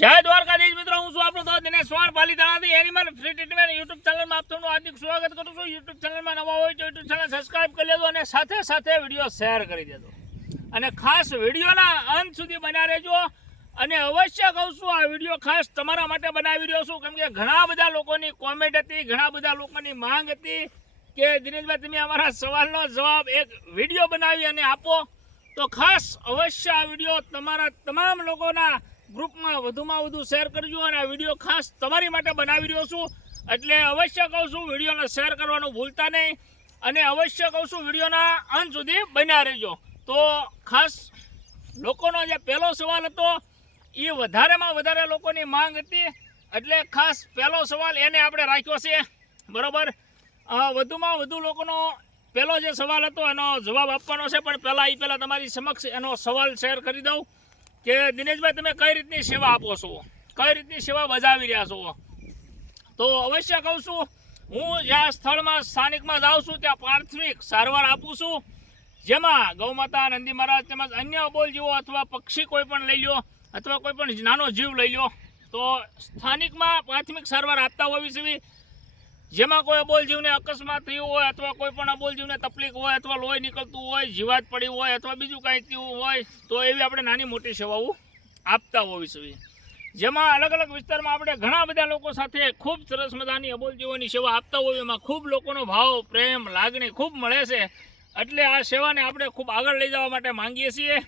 જય દ્વારકાધીશ મિત્રો, હું છું આપણો દોસ્ત દિનેશ પાલી પાલીતાણાથી એનિમલ ફ્રી ટ્રીટમેન્ટ યુટ્યુબ ચેનલમાં આપ હાર્દિક સ્વાગત કરું છું. યુટ્યુબ ચેનલમાં નવા હોય તો યુટ્યુબ ચેનલ સબસ્ક્રાઇબ કરી લેજો અને સાથે સાથે વીડિયો શેર કરી દેજો. અને ખાસ વિડીયોના અંત સુધી બન્યા રહેજો. અને અવશ્ય કહું છું, આ વીડિયો ખાસ તમારા માટે બનાવી રહ્યો છું. કેમ કે ઘણા બધા લોકોની કોમેન્ટ હતી, ઘણા બધા લોકોની માંગ હતી કે દિનેશભાઈ, તમે અમારા સવાલનો જવાબ એક વીડિયો બનાવી અને આપો. તો ખાસ અવશ્ય આ વીડિયો તમારા તમામ લોકોના ગ્રુપમાં વધુમાં વધુ શેર કરજો અને આ વીડિયો ખાસ તમારી માટે બનાવી રહ્યો છું. એટલે અવશ્ય કહું છું, વિડીયોને શેર કરવાનું ભૂલતા નહીં અને અવશ્ય કહું છું, વિડીયોના અંત સુધી બન્યા રહેજો. તો ખાસ લોકોનો જે પહેલો સવાલ હતો, એ વધારેમાં વધારે લોકોની માંગ હતી. એટલે ખાસ પહેલો સવાલ એને આપણે રાખ્યો છે. બરાબર? વધુમાં વધુ લોકોનો પહેલો જે સવાલ હતો એનો જવાબ આપવાનો છે. પણ પહેલાં એ પહેલાં તમારી સમક્ષ એનો સવાલ શેર કરી દઉં. કે દિનેશભાઈ, તમે કઈ રીતની સેવા આપો છો? કઈ રીતની સેવા બજાવી રહ્યા છો? તો અવશ્ય કહું છું, હું જ્યાં સ્થળમાં, સ્થાનિકમાં જાઉં છું, ત્યાં પ્રાથમિક સારવાર આપું છું. જેમાં ગૌમાતા નંદી મહારાજ તેમજ અન્ય અબોલ જીવો અથવા પક્ષી કોઈ પણ લઈ લો અથવા કોઈ પણ નાનો જીવ લઈ લો તો સ્થાનિકમાં પ્રાથમિક સારવાર આપતા હોવી છે જેમાં કોઈ અબોલ જીવને અકસ્માત થયું હોય અથવા કોઈ પણ અબોલ જીવને તકલીફ હોય અથવા લોહી નીકળતું હોય, જીવાત પડી હોય અથવા બીજું કાંઈ થયું હોય, તો એવી આપણે નાની મોટી સેવાઓ આપતા હોવી છે જેમાં અલગ અલગ વિસ્તારમાં આપણે ઘણા બધા લોકો સાથે ખૂબ સરસ મજાની અબોલ જીવોની સેવા આપતા હોઈએ, એમાં ખૂબ લોકોનો ભાવ, પ્રેમ, લાગણી ખૂબ મળે છે. એટલે આ સેવાને આપણે ખૂબ આગળ લઈ જવા માટે માંગીએ છીએ.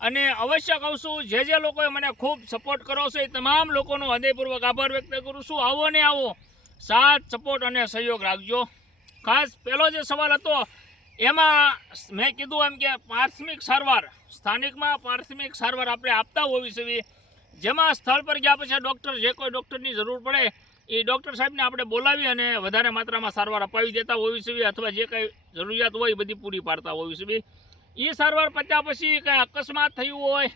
અને અવશ્ય કહું છું, જે જે લોકોએ મને ખૂબ સપોર્ટ કરો છે, એ તમામ લોકોનો હૃદયપૂર્વક આભાર વ્યક્ત કરું છું. આવો ને આવો. સાથ સપોર્ટ અને સહયોગ રાખજો. ખાસ પહેલો જે સવાલ હતો, એમાં મેં કીધું એમ કે પ્રાથમિક સારવાર, સ્થાનિકમાં પ્રાથમિક સારવાર આપણે આપતા હોવી જોઈએ. જેમાં સ્થળ પર ગયા પછી ડૉક્ટર જે કોઈ ડૉક્ટરની જરૂર પડે, એ ડૉક્ટર સાહેબને આપણે બોલાવી અને વધારે માત્રામાં સારવાર અપાવી દેતા હોવી જોઈએ અથવા જે કંઈ જરૂરિયાત હોય એ બધી પૂરી પાડતા હોવી જોઈએ. એ સારવાર પત્યા પછી કાંઈ અકસ્માત થયું હોય,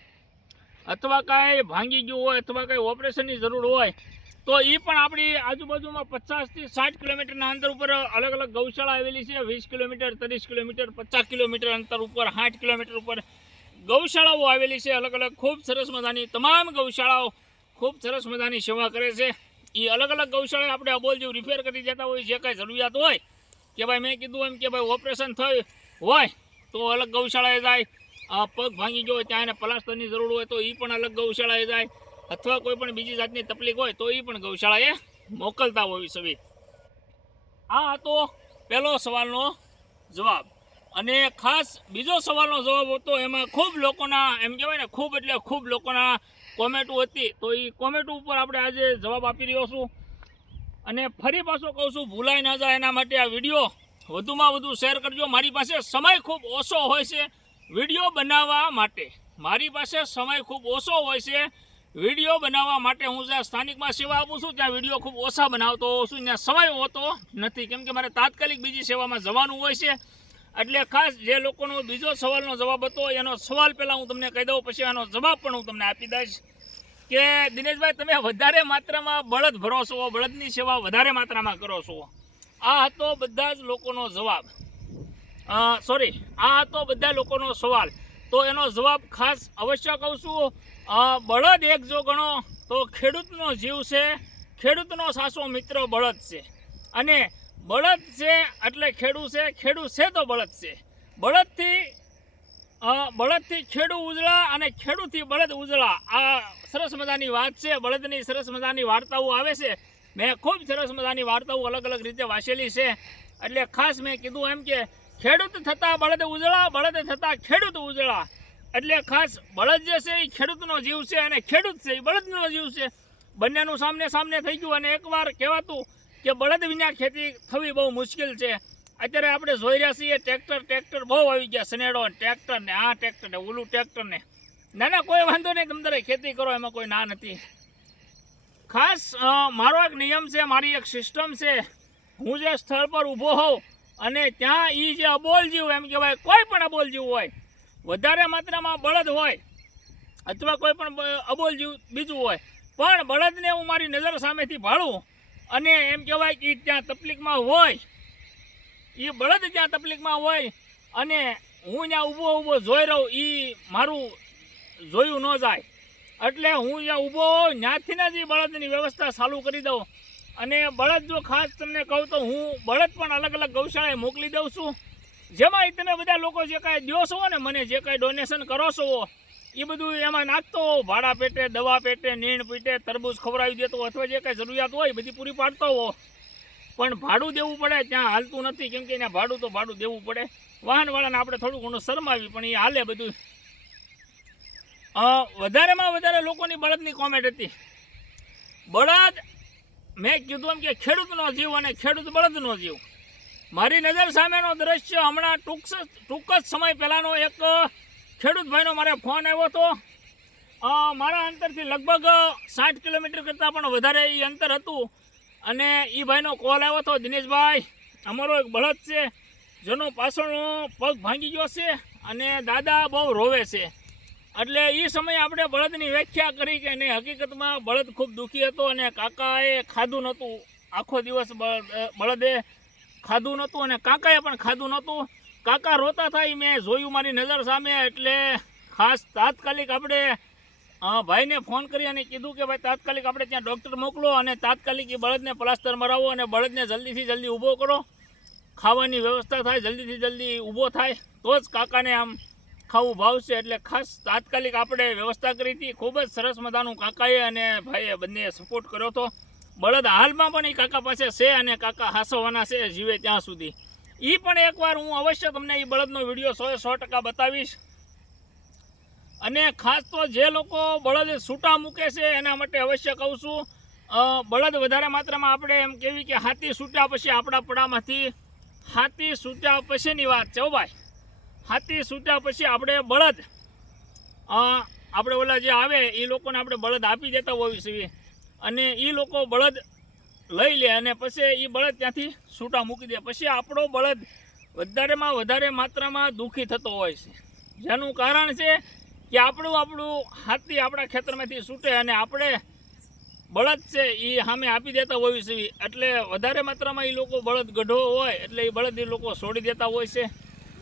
અથવા કાંઈ ભાંગી ગયું હોય, અથવા કાંઈ ઓપરેશનની જરૂર હોય તો એ પણ આપણી આજુબાજુમાં પચાસથી સાઠ કિલોમીટરના અંતર ઉપર અલગ અલગ ગૌશાળા આવેલી છે. વીસ કિલોમીટર, ત્રીસ કિલોમીટર, પચાસ કિલોમીટર અંતર ઉપર, સાઠ કિલોમીટર ઉપર ગૌશાળાઓ આવેલી છે. અલગ અલગ ખૂબ સરસ મજાની તમામ ગૌશાળાઓ ખૂબ સરસ મજાની સેવા કરે છે. એ અલગ અલગ ગૌશાળાએ આપણે અબોલ જેવું રિપેર કરી દેતા હોય, જે કાંઈ જરૂરિયાત હોય, કે ભાઈ મેં કીધું એમ કે ભાઈ ઓપરેશન થયું હોય, તો અલગ ગૌશાળાએ જાય પગ ભાંગી ગયો હોય ત્યાં એને પ્લાસ્ટરની જરૂર હોય, તો એ પણ અલગ ગૌશાળાએ જાય. અથવા કોઈ પણ બીજી જાતની તકલીફ હોય તો એ પણ ગૌશાળાએ મોકલતા હોય સવી. આ હતો પહેલો સવાલનો જવાબ. અને ખાસ બીજો સવાલનો જવાબ હતો, એમાં ખૂબ લોકોના, એમ કહેવાય ને, ખૂબ એટલે ખૂબ લોકોના કોમેન્ટો હતી. તો એ કોમેન્ટો ઉપર આપણે આજે જવાબ આપી રહ્યો છું. અને ફરી પાછો કહું છું, ભૂલાઈ ન જાય એના માટે આ વીડિયો વધુમાં વધુ શેર કરજો. મારી પાસે સમય ખૂબ ઓછો હોય છે વીડિયો બનાવવા માટે. મારી પાસે સમય ખૂબ ઓછો હોય છે વીડિયો બનાવવા માટે હું જ્યાં સ્થાનિકમાં સેવા આપું છું, ત્યાં વીડિયો ખૂબ ઓછા બનાવતો છું. ત્યાં સમય હોતો નથી. કેમ કે મારે તાત્કાલિક બીજી સેવામાં જવાનું હોય છે. એટલે ખાસ જે લોકોનો બીજો સવાલનો જવાબ હતો, એનો સવાલ પહેલાં હું તમને કહી દઉં, પછી એનો જવાબ પણ હું તમને આપી દઈશ. કે દિનેશભાઈ, તમે વધારે માત્રામાં બળદ ભરો છો, બળદની સેવા વધારે માત્રામાં કરો છો? આ હતો બધા જ લોકોનો જવાબ. સોરી આ હતો બધા લોકોનો સવાલ. તો એનો જવાબ ખાસ અવશ્ય કહું છું. બળદ એક જો ગણો, તો ખેડૂતનો જીવ છે, ખેડૂતનો સાસો મિત્ર બળદ છે. અને બળદ છે એટલે ખેડૂત છે ખેડૂત છે તો બળદ છે. બળદથી બળદથી ખેડૂ ઉજળા અને ખેડૂતથી બળદ ઉજળા. આ સરસ મજાની વાત છે. બળદની સરસ મજાની વાર્તાઓ આવે છે. મેં ખૂબ સરસ મજાની વાર્તાઓ અલગ અલગ રીતે વાંચેલી છે. એટલે ખાસ મેં કીધું એમ કે ખેડૂત થતા બળદ ઉજળા, બળદ થતાં ખેડૂત ઉજળા. એટલે ખાસ બળદ જે છે એ ખેડૂતનો જીવ છે અને ખેડૂત છે એ બળદનો જીવ છે. બંનેનું સામને સામને થઈ ગયું અને એકવાર કહેવાતું કે બળદ વિના ખેતી થવી બહુ મુશ્કેલ છે. અત્યારે આપણે જોઈ રહ્યા છીએ ટ્રેક્ટર ટ્રેક્ટર બહુ આવી ગયા સનેડો ટ્રેક્ટર ને, આ ટ્રેક્ટર ને, ઓલું ટ્રેક્ટર ને. ના ના કોઈ વાંધો નહીં તમારે ખેતી કરો, એમાં કોઈ ના નથી. ખાસ મારો એક નિયમ છે, મારી એક સિસ્ટમ છે. હું જે સ્થળ પર ઊભો હોઉં અને ત્યાં એ જે અબોલ જીવ એમ કહેવાય, કોઈ પણ અબોલ જીવ હોય, વધારે માત્રામાં બળદ હોય, અથવા કોઈ પણ અબોલ જીવ બીજું હોય, પણ બળદને હું મારી નજર સામેથી ભાળું અને એમ કહેવાય કે ત્યાં તકલીફમાં હોય એ બળદ ત્યાં તકલીફમાં હોય અને હું ત્યાં ઊભો ઊભો જોઈ રહું એ મારું જોયું ન જાય. એટલે હું ત્યાં ઊભો ત્યાંથી જ એ બળદની વ્યવસ્થા ચાલુ કરી દઉં. અને બળદ જો ખાસ તમને કહું તો હું બળદ પણ અલગ અલગ ગૌશાળાએ મોકલી દઉં છું. જેમાં તમે બધા લોકો જે કાંઈ દો છો ને મને જે કાંઈ ડોનેશન કરો છો એ બધું એમાં નાખતો. હોવ ભાડા પેટે, દવા પેટે, નીણ પેટે, તરબૂચ ખવડાવી દેતો અથવા જે કાંઈ જરૂરિયાત હોય બધી પૂરી પાડતો હો. પણ ભાડું દેવું પડે, ત્યાં હાલતું નથી, કેમ કે એને ભાડું તો ભાડું દેવું પડે. વાહનવાળાને આપણે થોડું ઘણું શરમાવી, પણ એ હાલે બધું. વધારેમાં વધારે લોકોની બળદની કોમેન્ટ હતી. બળદ મેં કીધું એમ કે ખેડૂતનો જીવ અને ખેડૂત બળદનો જીવ. મારી નજર સામેનો દ્રશ્ય હમણાં ટૂંક ટૂંક જ સમય પહેલાંનો એક ખેડૂત ભાઈનો મારે ફોન આવ્યો હતો. મારા અંતરથી લગભગ સાઠ કિલોમીટર કરતાં પણ વધારે એ અંતર હતું. અને એ ભાઈનો કોલ આવ્યો હતો, દિનેશભાઈ, અમારો એક બળદ છે, જેનો પાછળનો પગ ભાંગી ગયો છે અને દાદા બહુ રોવે છે. એટલે એ સમયે આપણે બળદની વ્યાખ્યા કરી કે નહીં, હકીકતમાં બળદ ખૂબ દુઃખી હતો અને કાકાએ ખાધું નહોતું. આખો દિવસ બળદ ખાધું નહોતું અને કાકાએ પણ ખાધું નહોતું. કાકા રોતા થાય મેં જોયું મારી નજર સામે એટલે ખાસ તાત્કાલિક આપણે ભાઈને ફોન કરી અને કીધું કે ભાઈ તાત્કાલિક આપણે ત્યાં ડૉક્ટર મોકલો અને તાત્કાલિક એ બળદને પ્લાસ્ટર મરાવો અને બળદને જલ્દીથી જલ્દી ઊભો કરો. ખાવાની વ્યવસ્થા થાય, જલ્દીથી જલ્દી ઊભો થાય. તો જ કાકાને આમ ખાવું ભાવશે એટલે ખાસ તાત્કાલિક આપણે વ્યવસ્થા કરી હતી. ખૂબ જ સરસ મજાનું કાકાએ અને ભાઈએ બંને સપોર્ટ કર્યો હતો. બળદ હાલમાં પણ એ કાકા પાસે છે અને કાકા હાસવાના છે, જીવે ત્યાં સુધી. એ પણ એકવાર હું અવશ્ય તમને એ બળદનો વીડિયો સો સો ટકા બતાવીશ. અને ખાસ તો જે લોકો બળદ છૂટા મૂકે છે એના માટે અવશ્ય કહું છું બળદ વધારે માત્રામાં આપણે એમ કેવી કે હાથી છૂટ્યા પછી આપણા પડામાંથી, હાથી છૂટ્યા પછીની વાત છે ભાઈ. હાથી સૂટ્યા પછી આપણે બળદ આપણે ઓલા જે આવે, એ લોકોને આપણે બળદ આપી દેતા હોવી જોઈએ અને એ લોકો બળદ લઈ લે અને પછી એ બળદ ત્યાંથી છૂટા મૂકી દે. પછી આપણો બળદ વધારેમાં વધારે માત્રામાં દુઃખી થતો હોય છે. જેનું કારણ છે કે આપણું આપણું હાથી આપણા ખેતરમાંથી છૂટે અને આપણે બળદ છે એ સામે આપી દેતા હોવી જોઈએ એટલે વધારે માત્રામાં એ લોકો બળદ ગઢો હોય, એટલે એ બળદ એ લોકો છોડી દેતા હોય છે.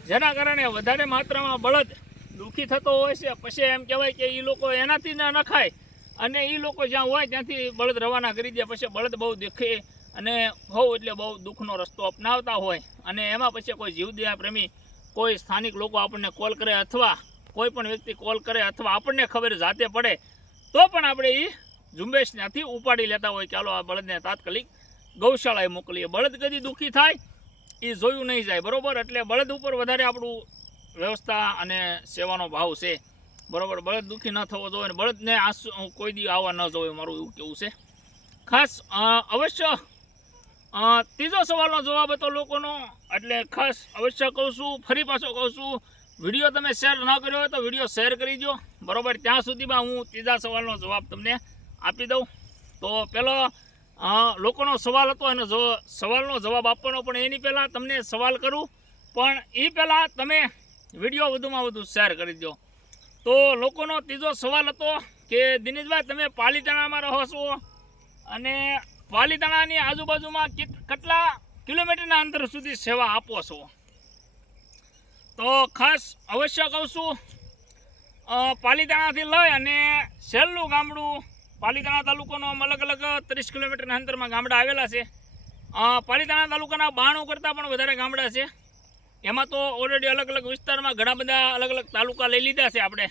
જેના કારણે વધારે માત્રામાં બળદ દુઃખી થતો હોય છે. પછી એમ કહેવાય કે એ લોકો એનાથી ના નખાય અને એ લોકો જ્યાં હોય ત્યાંથી બળદ રવાના કરી દે. પછી બળદ બહુ દેખે અને બહુ એટલે બહુ દુઃખનો રસ્તો અપનાવતા હોય. અને એમાં પછી કોઈ જીવદયા પ્રેમી કોઈ સ્થાનિક લોકો આપણને કોલ કરે અથવા કોઈ પણ વ્યક્તિ કોલ કરે અથવા આપણને ખબર જાતે પડે, તો પણ આપણે એ ઝુંબેશ ત્યાંથી ઉપાડી લેતા હોય ચાલો આ બળદને તાત્કાલિક ગૌશાળાએ મોકલીએ. બળદ કદી દુઃખી થાય એ જોયું નહીં જાય બરોબર? એટલે બળદ ઉપર વધારે આપણું વ્યવસ્થા અને સેવાનો ભાવ છે. બરાબર? બળદ દુઃખી ન થવો જોઈએ અને બળદને આ કોઈ દી આવવા ન જોઈએ મારું એવું કેવું છે. ખાસ અવશ્ય ત્રીજો સવાલનો જવાબ હતો લોકોનો એટલે ખાસ અવશ્ય કહું છું ફરી પાછો કહું છું વીડિયો તમે શેર ન કર્યો હોય તો વીડિયો શેર કરી દો બરાબર? ત્યાં સુધીમાં હું ત્રીજા સવાલનો જવાબ તમને આપી દઉં. તો અ, લોકોનો સવાલ હતો અને જો સવાલનો જવાબ આપવાનો, પણ એની પહેલાં તમને સવાલ કરું. પણ એ પહેલાં તમે વીડિયો વધુમાં વધુ શેર કરી દો તો લોકોનો ત્રીજો સવાલ હતો કે, દિનેશભાઈ, તમે પાલીતાણામાં રહો છો? અને પાલીતાણાની આજુબાજુમાં કેટ- કેટલા કિલોમીટરના અંતર સુધી સેવા આપો છો? તો ખાસ અવશ્ય કહું છું પાલીતાણાથી લઈ અને છેલ્લું ગામડું પાલીતાણા તાલુકાનો અલગ અલગ ત્રીસ કિલોમીટરના અંતરમાં ગામડા આવેલા છે. પાલીતાણા તાલુકાના બાણું કરતાં પણ વધારે ગામડા છે. એમાં તો ઓલરેડી અલગ અલગ વિસ્તારમાં ઘણા બધા અલગ અલગ તાલુકા લઈ લીધા છે આપણે.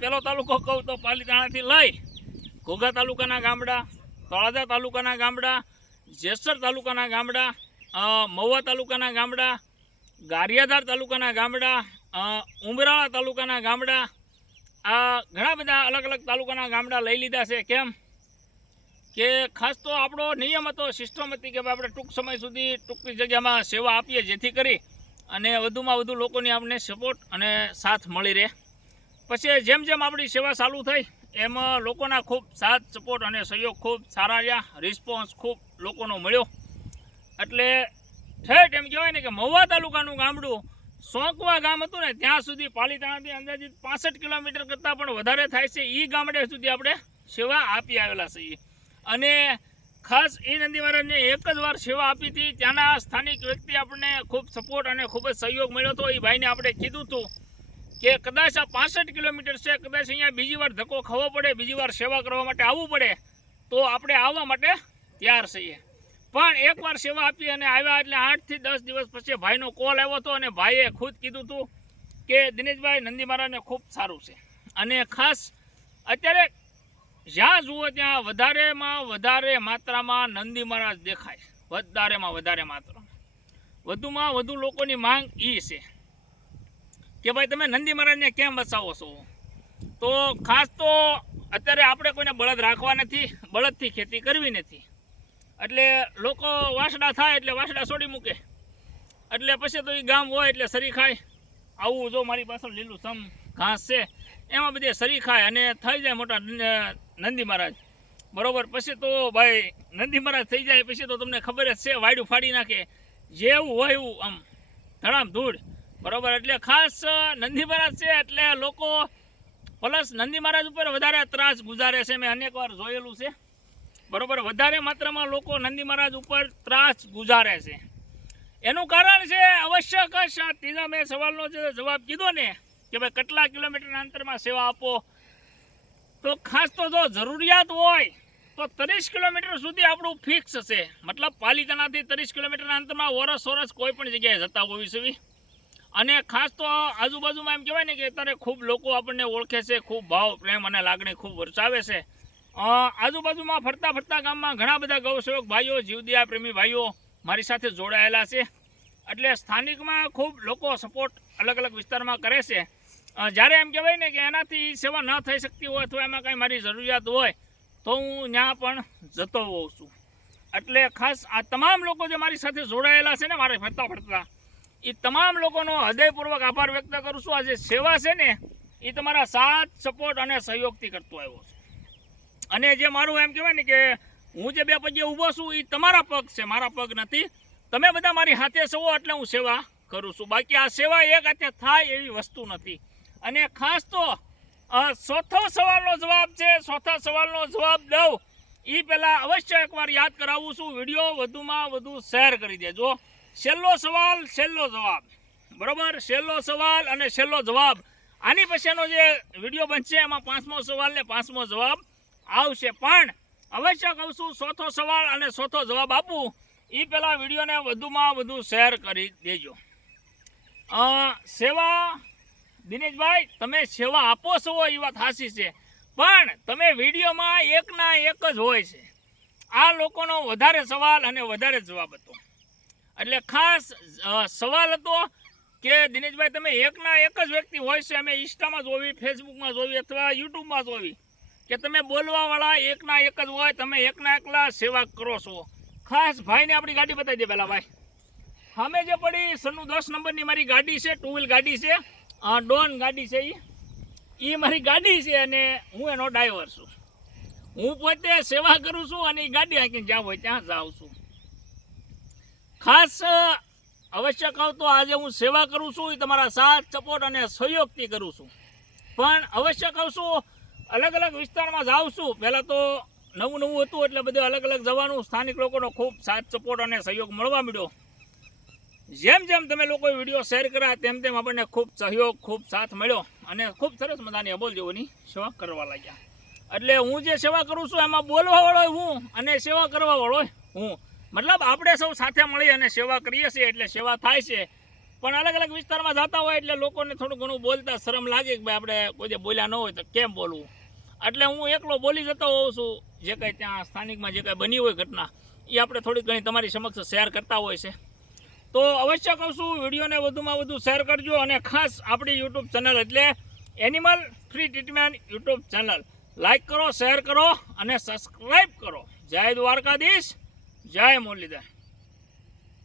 પહેલો તાલુકો કહું તો પાલીતાણાથી લઈ ઘોઘા તાલુકાના ગામડા, તળાજા તાલુકાના ગામડા, જેસર તાલુકાના ગામડા મહુવા તાલુકાના ગામડા, ગારિયાધાર તાલુકાના ગામડા ઉમરાળા તાલુકાના ગામડા આ ઘણા બધા અલગ અલગ તાલુકાના ગામડા લઈ લીધા છે. કેમ? કે ખાસ તો આપણો નિયમ હતો સિસ્ટમ હતી કે આપણે ટૂંક સમય સુધી ટૂંકી જગ્યામાં સેવા આપીએ જેથી કરી અને વધુમાં વધુ લોકોની આપણને સપોર્ટ અને સાથ મળી રહે. પછી જેમ જેમ આપણી સેવા ચાલુ થઈ, એમાં લોકોના ખૂબ સાથ સપોર્ટ અને સહયોગ ખૂબ સારા રહ્યા. રિસ્પોન્સ ખૂબ લોકોનો મળ્યો. એટલે ઠેઠ એમ કહેવાય ને કે મહુવા તાલુકાનું ગામડું સોંકવા ગામ હતું ને, ત્યાં સુધી પાલીતાણાથી અંદાજિત પાસઠ કિલોમીટર કરતાં પણ વધારે થાય છે. એ ગામડે સુધી આપણે સેવા આપી આવેલા છીએ અને ખાસ એ નંદી મહારાજને એક જ વાર સેવા આપી હતી. ત્યાંના સ્થાનિક વ્યક્તિ આપણને ખૂબ સપોર્ટ અને ખૂબ જ સહયોગ મળ્યો હતો. એ ભાઈને આપણે કીધું હતું કે કદાચ આ પાસઠ કિલોમીટર છે, કદાચ અહીંયા બીજી વાર ધક્કો ખાવો પડે, બીજી વાર સેવા કરવા માટે આવવું પડે, તો આપણે આવવા માટે તૈયાર છીએ. પણ એકવાર સેવા આપી અને આવ્યા એટલે આઠથી દસ દિવસ પછી ભાઈનો કોલ આવ્યો હતો અને ભાઈએ ખુદ કીધું હતું કે દિનેશભાઈ નંદી મહારાજને ખૂબ સારું છે. અને ખાસ અત્યારે જ્યાં જુઓ ત્યાં વધારેમાં વધારે માત્રામાં નંદી મહારાજ દેખાય વધારેમાં વધારે માત્રામાં વધુમાં વધુ લોકોની માંગ એ છે કે ભાઈ તમે નંદી મહારાજને કેમ બચાવો છો? તો ખાસ તો અત્યારે આપણે કોઈને બળદ રાખવા નથી, બળદથી ખેતી કરવી નથી. એટલે લોકો વાસડા થાય એટલે વાસડા છોડી મૂકે. એટલે પછી તો એ ગામ હોય એટલે સરી ખાય. આવું જો મારી પાસે લીલું સમ ઘાસ છે, એમાં બધે સરી ખાય અને થઈ જાય મોટા નંદી મહારાજ. બરોબર, પછી તો ભાઈ નંદી મહારાજ થઈ જાય પછી તો તમને ખબર જ છે, વાયડું ફાડી નાખે. જેવું હોય એવું આમ, ધડામ ધૂળ. બરોબર, એટલે ખાસ નંદી મહારાજ છે એટલે લોકો, પ્લસ નંદી મહારાજ ઉપર વધારે ત્રાસ ગુજારે છે. મેં અનેક વાર જોયેલું છે. બરોબર, વધારે માત્રામાં લોકો નંદી મહારાજ ઉપર ત્રાસ ગુજારે છે. એનું કારણ છે આવશ્યક આ ત્રીજા મેં સવાલનો જે જવાબ કીધો ને, કે ભાઈ કેટલા કિલોમીટરના અંતરમાં સેવા આપો? તો ખાસ તો જો જરૂરિયાત હોય, તો ત્રીસ કિલોમીટર સુધી આપણું ફિક્સ છે. મતલબ પાલિકાનાથી ત્રીસ કિલોમીટરના અંતરમાં વરસ વરસ કોઈ પણ જગ્યાએ જતા હોવી છે અને ખાસ તો આજુબાજુમાં એમ કહેવાય ને કે અત્યારે ખૂબ લોકો આપણને ઓળખે છે, ખૂબ ભાવ, પ્રેમ અને લાગણી ખૂબ વરસાવે છે. આજુબાજુમાં ફરતા ફરતા ગામમાં ઘણા બધા ગૌસેવક ભાઈઓ, જીવદયા પ્રેમી ભાઈઓ મારી સાથે જોડાયેલા છે. એટલે સ્થાનિકમાં ખૂબ લોકો સપોર્ટ અલગ અલગ વિસ્તારમાં કરે છે. જ્યારે એમ કહેવાય ને કે એનાથી સેવા ન થઈ શકતી હોય અથવા એમાં કાંઈ મારી જરૂરિયાત હોય, તો હું ત્યાં પણ જતો હોઉં છું. એટલે ખાસ આ તમામ લોકો જે મારી સાથે જોડાયેલા છે ને મારે ફરતા ફરતા એ તમામ લોકોનો હૃદયપૂર્વક આભાર વ્યક્ત કરું છું. આ જે સેવા છે ને એ તમારા સાથ સપોર્ટ અને સહયોગથી કરતો આવ્યો છું. અને જે મારું એમ કહેવાય ને કે હું જે બે પગે ઊભો છું એ તમારા પગ છે, મારા પગ નથી. તમે બધા મારી હાથે સવો એટલે હું સેવા કરું છું. બાકી આ સેવા એક હાથે થાય એવી વસ્તુ નથી. અને ખાસ તો ચોથો સવાલનો જવાબ છે, ચોથા સવાલનો જવાબ દઉં. એ પહેલાં અવશ્ય એકવાર યાદ કરાવું છું. વીડિયો વધુમાં વધુ શેર કરી દેજો. છેલ્લો સવાલ, છેલ્લો જવાબ. બરોબર? છેલ્લો સવાલ અને છેલ્લો જવાબ. આની પછીનો જે વીડિયો બનશે, એમાં પાંચમો સવાલ ને પાંચમો જવાબ. આવશે. પણ અવશ્ય કહું છું, ચોથો સવાલ અને ચોથો જવાબ આપું. એ પહેલાં વિડીયોને વધુમાં વધુ શેર કરી દેજો. સેવા, દિનેશભાઈ, તમે સેવા આપો છો એ વાત હાસી છે. પણ તમે વિડીયોમાં એકના એક જ હોય છે. આ લોકોનો વધારે સવાલ અને વધારે જવાબ હતો. એટલે ખાસ સવાલ હતો કે દિનેશભાઈ, તમે એકના એક જ વ્યક્તિ હોય છે? અમે ઇન્સ્ટામાં જોવી ફેસબુકમાં જોવી અથવા યુટ્યુબમાં જોવી કે તમે બોલવાવાળા એકના એક જ હોય, તમે એકના એકલા સેવા કરો છો. ખાસ ભાઈને આપણી ગાડી બતાવી દે પહેલાં ભાઈ. સામે જે પડી સનુ દસ નંબરની મારી ગાડી છે ટુ વ્હીલ ગાડી છે ડોન ગાડી છે એ એ મારી ગાડી છે અને હું એનો ડ્રાઈવર છું. હું પોતે સેવા કરું છું અને એ ગાડી આંકીને જ્યાં હોય ત્યાં જાઉં છું. ખાસ અવશ્ય કહું તો આજે હું સેવા કરું છું એ તમારા સાથ, સપોર્ટ અને સહયોગથી કરું છું. પણ અવશ્ય કહું છું અલગ અલગ વિસ્તારમાં જાઉં છું. પહેલાં તો નવું નવું હતું એટલે બધે અલગ અલગ જવાનું. સ્થાનિક લોકોનો ખૂબ સાથ, સપોર્ટ અને સહયોગ મળવા મળ્યો જેમ જેમ તમે લોકો વીડિયો શેર કર્યા, તેમ તેમ આપણને ખૂબ સહયોગ, ખૂબ સાથ મળ્યો અને ખૂબ સરસ મજાની અબોલ જેવોની સેવા કરવા લાગ્યા. એટલે હું જે સેવા કરું છું, એમાં બોલવાવાળો હું અને સેવા કરવાવાળો હું. મતલબ આપણે સૌ સાથે મળી અને સેવા કરીએ છીએ એટલે સેવા થાય છે. પણ અલગ અલગ વિસ્તારમાં જતા હોય એટલે લોકોને થોડું ઘણું બોલતા શરમ લાગે કે ભાઈ આપણે કોઈ બોલ્યા ન હોય તો કેમ બોલવું? એટલે હું એકલો બોલી જતો હોઉં છું. જે કાંઈ ત્યાં સ્થાનિકમાં જે કાંઈ બની હોય ઘટના એ આપણે થોડી ઘણી તમારી સમક્ષ શેર કરતા હોય છે. તો અવશ્ય કહું છું, વિડીયોને વધુમાં વધુ શેર કરજો અને ખાસ આપણી યુટ્યુબ ચેનલ એટલે animal free treatment YouTube channel. Like કરો, શેર કરો અને સબસ્ક્રાઈબ કરો. જય દ્વારકાધીશ, જય મુરલીધર.